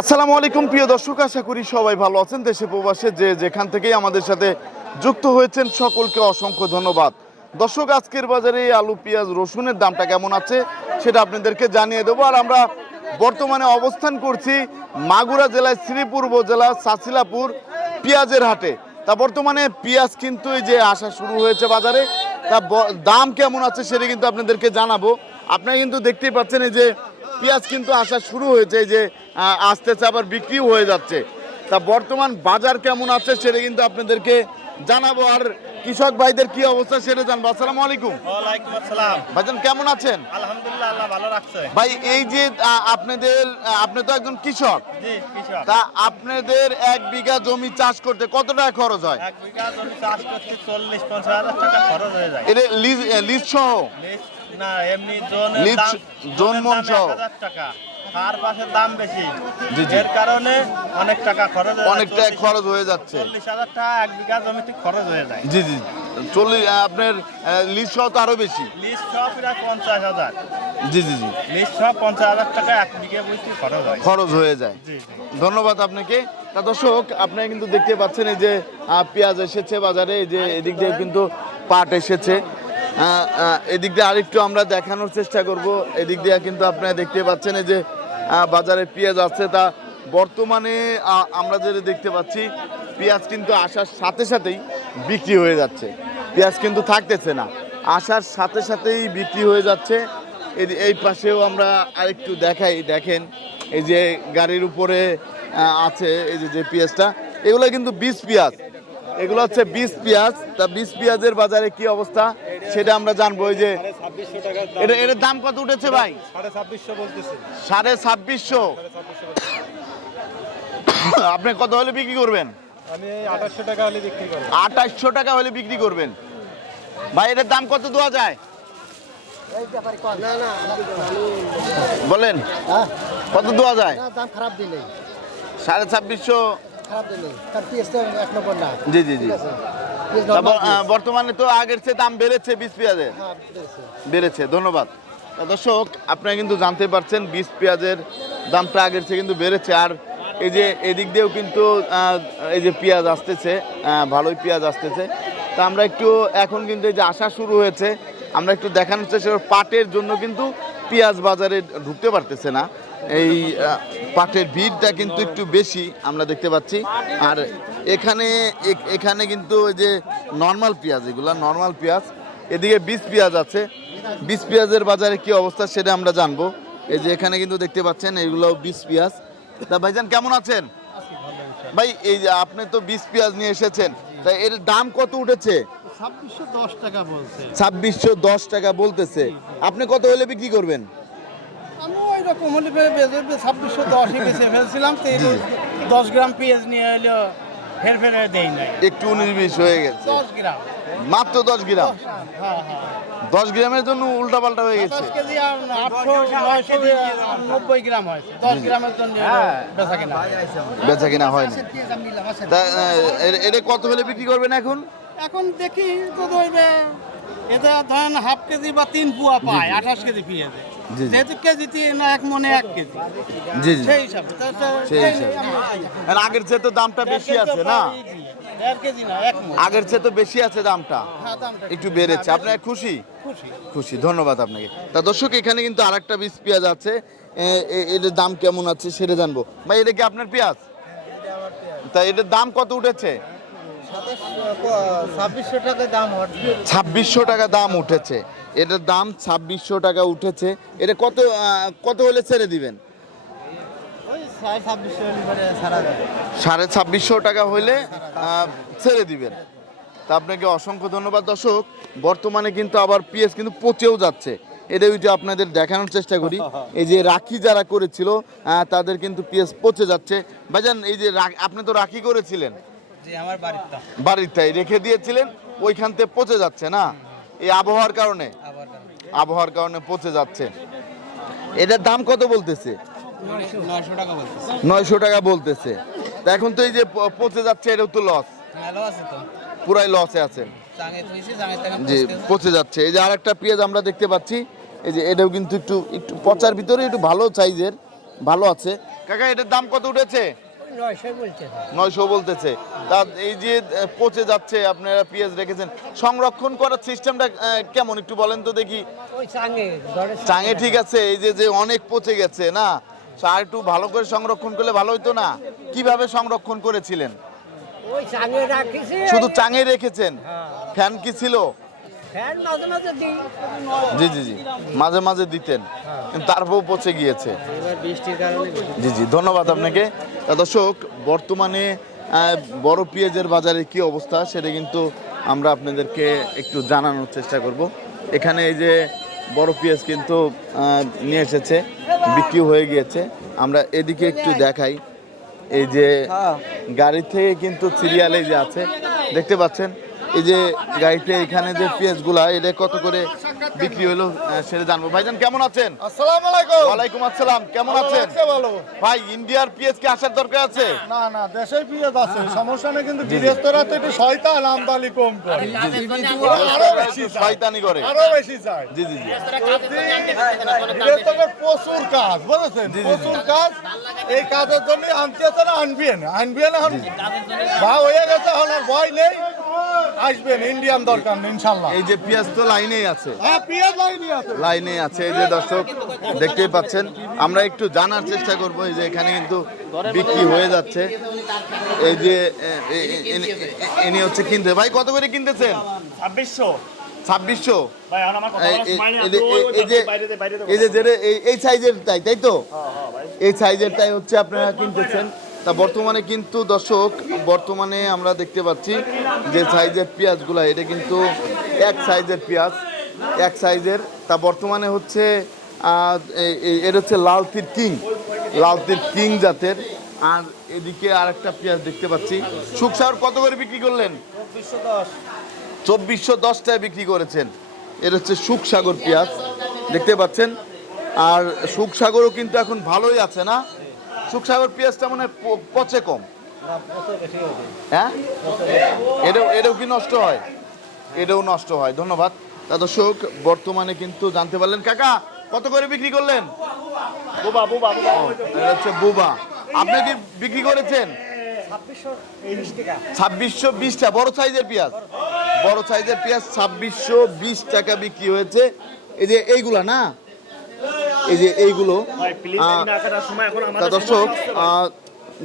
আসসালামু আলাইকুম, প্রিয় দর্শক, আশা করি সবাই ভালো আছেন। দেশে প্রবাসে যে যেখান থেকেই আমাদের সাথে যুক্ত হয়েছেন, সকলকে অসংখ্য ধন্যবাদ। দর্শক, আজকের বাজারে আলু, পেঁয়াজ, রসুনের দামটা কেমন আছে সেটা আপনাদেরকে জানিয়ে দেবো। আর আমরা বর্তমানে অবস্থান করছি মাগুরা জেলায় শ্রীপুর উপজেলা সাসিলাপুর পেঁয়াজের হাটে। তা বর্তমানে পেঁয়াজ কিন্তু এই যে আসা শুরু হয়েছে বাজারে, তা দাম কেমন আছে সেটা কিন্তু আপনাদেরকে জানাব। আপনারা কিন্তু দেখতেই পাচ্ছেন এই যে পেঁয়াজ কিন্তু আসা শুরু হয়েছে যে আসতে আসতেছে, আবার বিক্রিও হয়ে যাচ্ছে। তা বর্তমান বাজার কেমন আছে সেটা কিন্তু আপনাদেরকে জানাব। আর কৃষক ভাইদের কি অবস্থা সেটা জানব। আসসালামু আলাইকুম। ওয়ালাইকুম আসসালাম। ভাইজান কেমন আছেন? আলহামদুলিল্লাহ আল্লাহ ভালো রাখছে। ভাই এই যে আপনাদের আপনি তো একজন কৃষক। জি কৃষক। তা আপনাদের এক বিঘা জমি চাষ করতে কত টাকা খরচ হয়? এক বিঘা জমি চাষ করতে চল্লিশ পঞ্চাশ হাজার টাকা খরচ হয়ে যায়। এটা লিজ লিজ সহ? লিজ না এমনি জোন লিজ, জোন মন সহ। টাকা। তার পাশে দাম বেশি। এর কারণে অনেক টাকা খরচ অনেক টাকা খরচ হয়ে যাচ্ছে। চল্লিশ হাজার টাকা এক বিঘা জমিতে খরচ হয়ে যায়। জি জি। চল্লিশ আপনার লিজ সহ তো আরও বেশি। সহ প্রায় পঞ্চাশ হাজার। জি জি জি। লিজ সহ পঞ্চাশ হাজার টাকা এক বিঘা বুঝতে খরচ হয়। খরচ হয়ে যায়। ধন্যবাদ আপনাকে। তা দর্শক আপনারা কিন্তু দেখতে পাচ্ছেন এই যে পেঁয়াজ এসেছে বাজারে এই যে এদিক দিয়ে কিন্তু পাট এসেছে। এদিক দিয়ে আরেকটু আমরা দেখানোর চেষ্টা করব। এদিক দিয়ে কিন্তু আপনারা দেখতে পাচ্ছেন এই যে বাজারে পেঁয়াজ আছে, তা বর্তমানে আমরা যেটা দেখতে পাচ্ছি, পেঁয়াজ কিন্তু আসার সাথে সাথেই বিক্রি হয়ে যাচ্ছে। পেঁয়াজ কিন্তু থাকতেছে না। আসার সাথে সাথেই বিক্রি হয়ে যাচ্ছে। এই- এই পাশেও আমরা আরেকটু দেখাই, দেখেন, এই যে গাড়ির উপরে আছে এই যে যে পেঁয়াজটা, এগুলো কিন্তু বীজ পেঁয়াজ। এগুলো হচ্ছে বীজ পেঁয়াজ। তা বীজ পেঁয়াজের বাজারে কি অবস্থা? সেটা আমরা জানব এই যে এটা এটার দাম কত উঠেছে ভাই? সাড়ে ছাব্বিশশো আপনি কত হলে বিক্রি করবেন? আঠাশশো টাকা হলে বিক্রি আঠাশশো টাকা হলে বিক্রি করবেন। ভাই এটার দাম কত দেওয়া যায়? বলেন। কত দেওয়া যায়? দাম খারাপ দিলে। সাড়ে ছাব্বিশশো? খারাপ দিলে। জি জি জি। বর্তমানে তো আগের চেয়ে দাম বেড়েছে বীজ পেঁয়াজের। হ্যাঁ বেড়েছে। ধন্যবাদ। দর্শক আপনারা কিন্তু জানতে পারছেন বীজ পেঁয়াজের দামটা আগের চেয়ে কিন্তু বেড়েছে। আর এই যে এদিক দিয়েও কিন্তু এই যে পেঁয়াজ আসতেছে ভালোই পেঁয়াজ আসতেছে। তা আমরা একটু এখন কিন্তু এই যে আসা শুরু হয়েছে আমরা একটু দেখানোর চেষ্টা পাটের জন্য কিন্তু পেঁয়াজ বাজারে ঢুকতে পারতেছে না। এই পাটের ভিড়টা কিন্তু একটু বেশি আমরা দেখতে পাচ্ছি। আর এখানে এখানে কিন্তু ওই যে নর্মাল পেঁয়াজ এগুলা নর্মাল পেঁয়াজ। এদিকে বীজ পেঁয়াজ আছে। বীজ পেঁয়াজের বাজারে কি অবস্থা সেটা আমরা জানব। এই যে এখানে কিন্তু দেখতে পাচ্ছেন এগুলো বীজ পেঁয়াজ। তা ভাইজান কেমন আছেন? ভাই এই যে আপনি তো বীজ পেঁয়াজ নিয়ে এসেছেন তা এর দাম কত উঠেছে? ছাব্বিশশো দশ টাকা বলছে। ছাব্বিশশো দশ টাকা বলতেছে। আপনি কত হলে বিক্রি করবেন? আমি ওই রকম হলে ছাব্বিশশো দশই বেঁচে ফেলছিলাম তো এই দশ গ্রাম পেঁয়াজ নিয়ে এলো ফের ফের দেই নাই। একটু উনিশ বিশ হয়ে গেছে। দশ গ্রাম। মাত্র দশ গ্রাম? হ্যাঁ হ্যাঁ। দশ গ্রামের জন্য উল্টা পাল্টা হয়ে গেছে। নব্বই গ্রাম হয়েছে। দশ গ্রামের জন্য বেচা কেনা বেচা কিনা হয়নি। আহ, এর- এটা কত হলে বিক্রি করবেন এখন? এখন দেখি তো ধরবে এটা ধরেন হাফ কেজি বা তিন পুয়া পায় আঠাশ কেজি পেঁয়াজে। যেহেতু কেজিতে না এক মনে এক কেজি। জি জি। সেই হিসাবে। তো- তো- সেই হিসাবে। আর আগের চেয়ে তো দামটা বেশি আছে না? আগের চেয়ে তো বেশি আছে দামটা। হ্যাঁ, একটু বেড়েছে। আপনার খুশি? খুশি। খুশি ধন্যবাদ আপনাকে। তা দর্শক এখানে কিন্তু আরেকটা বীজ পেঁয়াজ আছে। এ- এ- এটার দাম কেমন আছে সেটা জানব। ভাই এটা কি আপনার পেঁয়াজ। তা এটার দাম কত উঠেছে? ছাব্বিশশো টাকা দাম উঠেছে। এটার দাম ছাব্বিশশো টাকা উঠেছে। এটা কত কত হলে ছেড়ে দিবেন? সাড়ে ছাব্বিশশো টাকা হলে ছেড়ে দিবেন। তা আপনাকে অসংখ্য ধন্যবাদ দর্শক। বর্তমানে কিন্তু আবার পিএস কিন্তু পচেও যাচ্ছে। এটা ওইটা আপনাদের দেখানোর চেষ্টা করি, এই যে রাখি যারা করেছিল তাদের কিন্তু পিএস পচে যাচ্ছে। ভাইজান, এই যে আপনি তো রাখি করেছিলেন। জি বাড়িটাই রেখে দিয়েছিলেন ওইখান থেকে পচে যাচ্ছে না? এই আবহাওয়ার কারণে? আবহাওয়ার কারণে। পচে যাচ্ছে। এটার দাম কত বলতেছে? নয়শো টাকা বলতেছে। তা এখন তো এই যে পচে যাচ্ছে এটাও তো লস আছে তো। পুরাই লসে আছেন টাঙে যে পচে যাচ্ছে। এই যে আরেকটা পেঁয়াজ আমরা দেখতে পাচ্ছি এই যে এটাও কিন্তু একটু একটু পচার ভিতরে একটু ভালো সাইজের ভালো আছে। কাকা এটার দাম কত উঠেছে? নয়শো বলতেছে। তা এই যে পচে যাচ্ছে আপনারা পেঁয়াজ রেখেছেন। সংরক্ষণ করার সিস্টেমটা কেমন? একটু বলেন তো দেখি। চাঙে ঠিক আছে এই যে যে অনেক পচে গেছে না? আর একটু ভালো করে সংরক্ষণ করলে ভালো হতো না? কীভাবে সংরক্ষণ করেছিলেন? শুধু চাঙে রেখেছেন? হ্যাঁ। ফ্যান কি ছিল? জি জি জি। মাঝে মাঝে দিতেন। কিন্তু তারপরেও পচে গিয়েছে। জি জি ধন্যবাদ আপনাকে। দর্শক, বর্তমানে বড় পেঁয়াজের বাজারে কি অবস্থা সেটা কিন্তু আমরা আপনাদেরকে একটু জানানোর চেষ্টা করব। এখানে এই যে বড় পেঁয়াজ কিন্তু নিয়ে এসেছে, বিক্রি হয়ে গিয়েছে। আমরা এদিকে একটু দেখাই। এই যে গাড়ি থেকে কিন্তু সিরিয়ালে যে আছে, দেখতে পাচ্ছেন? এই যে গাড়িতে এখানে যে পেঁয়াজগুলা, এটা কত করে বিক্রি হলো সেটা জানব। ভাইজান কেমন আছেন? আসসালামু আলাইকুম। ওয়ালাইকুম আসসালাম কেমন আছেন? ভালো? ভাই ইন্ডিয়ার পিএস কি আসার দরকার আছে? না না দেশে পিঁয়াজ আছে সমস্যা নেই কিন্তু গৃহস্থরা তো একটু শয়তান আমদানি কম করে। আরও বেশি শয়তানি করে। আরও বেশি চায়। জি জি জি। গৃহস্থদের প্রচুর কাজ বুঝেছেন। প্রচুর কাজ এই কাজের জন্য আনতে না আনবেন। আনবেন এখন বা হয়ে গেছে এখন আর ভয় নেই। আসবেন ইন্ডিয়ান দরকার ইনশাল্লাহ এই যে পেঁয়াজ তো লাইনেই আছে। হ্যাঁ পিঁয়াজ লাইনি আছে। লাইনে আছে এই যে দর্শক দেখতেই পাচ্ছেন। আমরা একটু জানার চেষ্টা করব এই যে এখানে কিন্তু বিক্রি হয়ে যাচ্ছে। এই যে ইনি- হচ্ছে কিনতে। ভাই কত করে কিনতেছেন? ছাব্বিশশো। ছাব্বিশশো? ভাই এখন আমার কথা এই- যে- এই সাইজের তাই তাই তো? হ্যাঁ, হ্যাঁ, ভাই। এই সাইজের তাই হচ্ছে আপনারা কিনতেছেন। তা বর্তমানে কিন্তু দর্শক, বর্তমানে আমরা দেখতে পাচ্ছি যে সাইজের পেঁয়াজগুলা, এটা কিন্তু এক সাইজের পেঁয়াজ, এক সাইজের। তা বর্তমানে হচ্ছে এটা হচ্ছে লালতির কিং লালতির কিং জাতের। আর এদিকে আরেকটা পেঁয়াজ দেখতে পাচ্ছি। সুখসাগর কত করে বিক্রি করলেন? চব্বিশশো দশটায় বিক্রি করেছেন। এটা হচ্ছে সুখসাগর পেঁয়াজ, দেখতে পাচ্ছেন। আর সুখসাগরও কিন্তু এখন ভালোই আছে না? সুখসাগর পেঁয়াজটা মানে পচে কম। হ্যাঁ? এটাও এটাও কি নষ্ট হয়? এটাও নষ্ট হয়। ধন্যবাদ। তা দর্শক বর্তমানে কিন্তু জানতে পারলেন কাকা কত করে বিক্রি করলেন? বুবা, বুবা, বুবা। এটা হচ্ছে বুবা। আপনি কি বিক্রি করেছেন? ছাব্বিশশো বিশটা বড় সাইজের পেঁয়াজ? বড় সাইজের পেঁয়াজ ছাব্বিশশো বিশ টাকা বিক্রি হয়েছে। এই যে এইগুলা না? এই যে এইগুলো দর্শক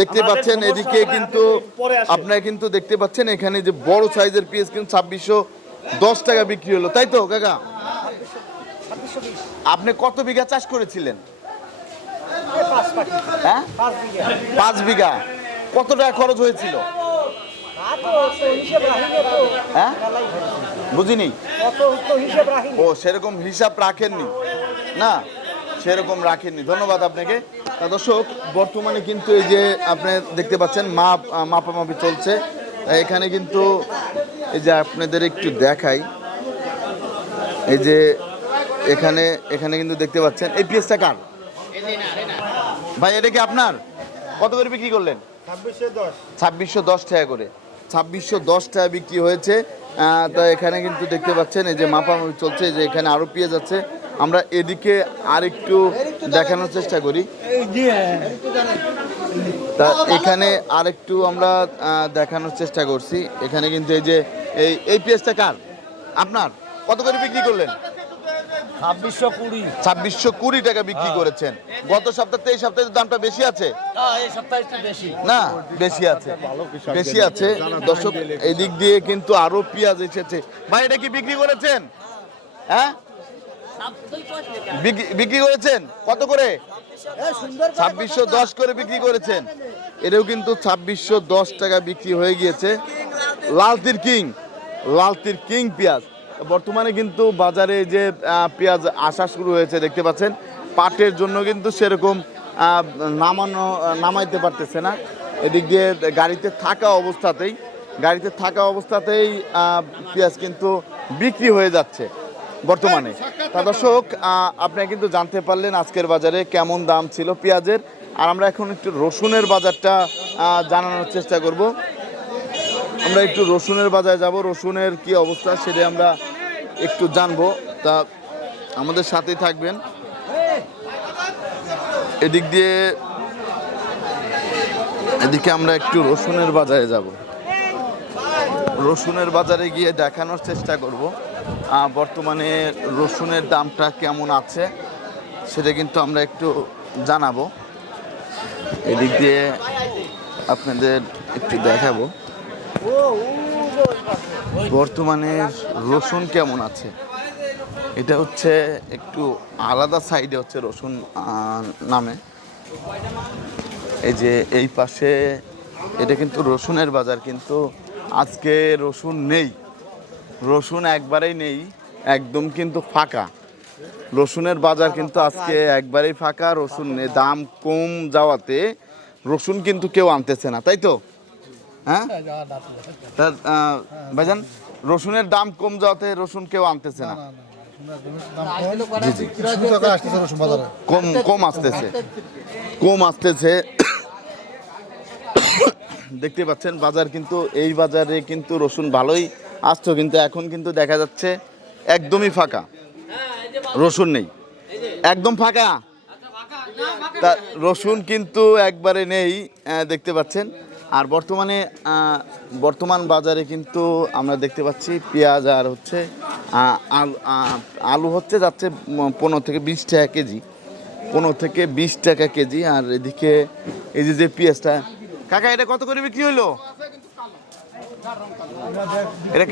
দেখতে পাচ্ছেন এদিকে কিন্তু। আপনারা কিন্তু দেখতে পাচ্ছেন এখানে যে বড় সাইজের পেঁয়াজ কিন্তু ছাব্বিশশো দশ টাকা বিক্রি হলো। তাই তো কাকা? আপনি কত বিঘা চাষ করেছিলেন? হ্যাঁ? পাঁচ বিঘা। কত টাকা খরচ হয়েছিল? হ্যাঁ? বুঝিনি? ও সেরকম হিসাব রাখেননি। না? সেরকম রাখেননি। ধন্যবাদ আপনাকে। তা দর্শক, বর্তমানে কিন্তু এই যে আপনি দেখতে পাচ্ছেন, মাপ মাপামাপি চলছে। এখানে কিন্তু এই যে আপনাদের একটু দেখাই। এই যে এখানে এখানে কিন্তু দেখতে পাচ্ছেন, এই পিএসটা কার? ভাই, এটা কি আপনার? কত করে বিক্রি করলেন? ছাব্বিশশো দশ টাকা করে। ছাব্বিশশো দশ টাকা বিক্রি হয়েছে। তা এখানে কিন্তু দেখতে পাচ্ছেন, এই যে মাপামাপি চলছে যে এখানে আরও পেঁয়াজ আছে। আমরা এদিকে আর একটু দেখানোর চেষ্টা করি। তা এখানে আর একটু আমরা দেখানোর চেষ্টা করছি। এখানে কিন্তু এই যে এই এই পেঁয়াজটা কার? আপনার? কত করে বিক্রি করলেন? ছাব্বিশশো কুড়ি। ছাব্বিশশো কুড়ি টাকা বিক্রি করেছেন। গত সপ্তাহে এই সপ্তাহে দামটা বেশি আছে? না বেশি আছে। বেশি আছে। দর্শক এদিক দিয়ে কিন্তু আরও পেঁয়াজ এসেছে। ভাই এটা কি বিক্রি করেছেন? হ্যাঁ? বিক্রি- বিক্রি করেছেন? কত করে? ছাব্বিশশো দশ করে বিক্রি করেছেন। এটাও কিন্তু ছাব্বিশশো দশ টাকা বিক্রি হয়ে গিয়েছে। লালতির কিং লালতির কিং পেঁয়াজ। বর্তমানে কিন্তু বাজারে যে পেঁয়াজ আসা শুরু হয়েছে দেখতে পাচ্ছেন। পাটের জন্য কিন্তু সেরকম নামানো নামাইতে পারতেছে না। এদিক দিয়ে গাড়িতে থাকা অবস্থাতেই গাড়িতে থাকা অবস্থাতেই আহ, পেঁয়াজ কিন্তু বিক্রি হয়ে যাচ্ছে। বর্তমানে। তা দর্শক আহ, আপনারা কিন্তু জানতে পারলেন আজকের বাজারে কেমন দাম ছিল পেঁয়াজের। আর আমরা এখন একটু রসুনের বাজারটা জানানোর চেষ্টা করব। আমরা একটু রসুনের বাজারে যাব রসুনের কি অবস্থা সেটা আমরা একটু জানব। তা আমাদের সাথেই থাকবেন। এদিক দিয়ে এদিকে আমরা একটু রসুনের বাজারে যাব। রসুনের বাজারে গিয়ে দেখানোর চেষ্টা করব। বর্তমানে রসুনের দামটা কেমন আছে সেটা কিন্তু আমরা একটু জানাব। এদিক দিয়ে আপনাদের একটু দেখাবো। বর্তমানে রসুন কেমন আছে? এটা হচ্ছে একটু আলাদা সাইডে হচ্ছে রসুন নামে। এই যে এই পাশে, এটা কিন্তু রসুনের বাজার কিন্তু আজকে রসুন নেই। রসুন একবারেই নেই একদম কিন্তু ফাঁকা। রসুনের বাজার কিন্তু আজকে একবারেই ফাঁকা রসুন নেই। দাম কম যাওয়াতে রসুন কিন্তু কেউ আনতেছে না তাই তো? হ্যাঁ? ভাইজান রসুনের দাম কম যাওয়াতে রসুন কেউ আনতেছে না। কম কম আসতেছে। কম আসতেছে। দেখতে পাচ্ছেন, বাজার কিন্তু, এই বাজারে কিন্তু রসুন ভালোই আসতো কিন্তু এখন কিন্তু দেখা যাচ্ছে একদমই ফাঁকা। রসুন নেই। একদম ফাঁকা। তা রসুন কিন্তু একবারে নেই দেখতে পাচ্ছেন। আর বর্তমানে বর্তমান বাজারে কিন্তু আমরা দেখতে পাচ্ছি পেঁয়াজ আর হচ্ছে আলু আলু হচ্ছে যাচ্ছে পনেরো থেকে বিশ টাকা কেজি। পনেরো থেকে বিশ টাকা কেজি। আর এদিকে এই যে যে পেঁয়াজটা কাকা এটা কত করে বিক্রি হইল? এটা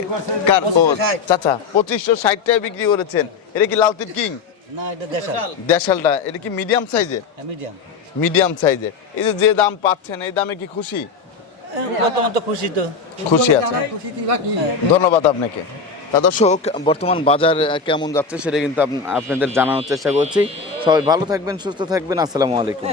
কার? ও চাচা পঁচিশশো ষাট টাকা বিক্রি করেছেন। এটা কি লালতির কিং? না এটা দেশাল। দেশালটা। এটা কি মিডিয়াম সাইজের? মিডিয়াম। মিডিয়াম সাইজের। এই যে যে দাম পাচ্ছেন এই দামে কি খুশি? বর্তমান তো খুশি তো। খুশি আছে। ধন্যবাদ আপনাকে। তা দর্শক বর্তমান বাজার কেমন যাচ্ছে সেটা কিন্তু আপনাদের জানানোর চেষ্টা করছি। সবাই ভালো থাকবেন সুস্থ থাকবেন। আসসালামু আলাইকুম।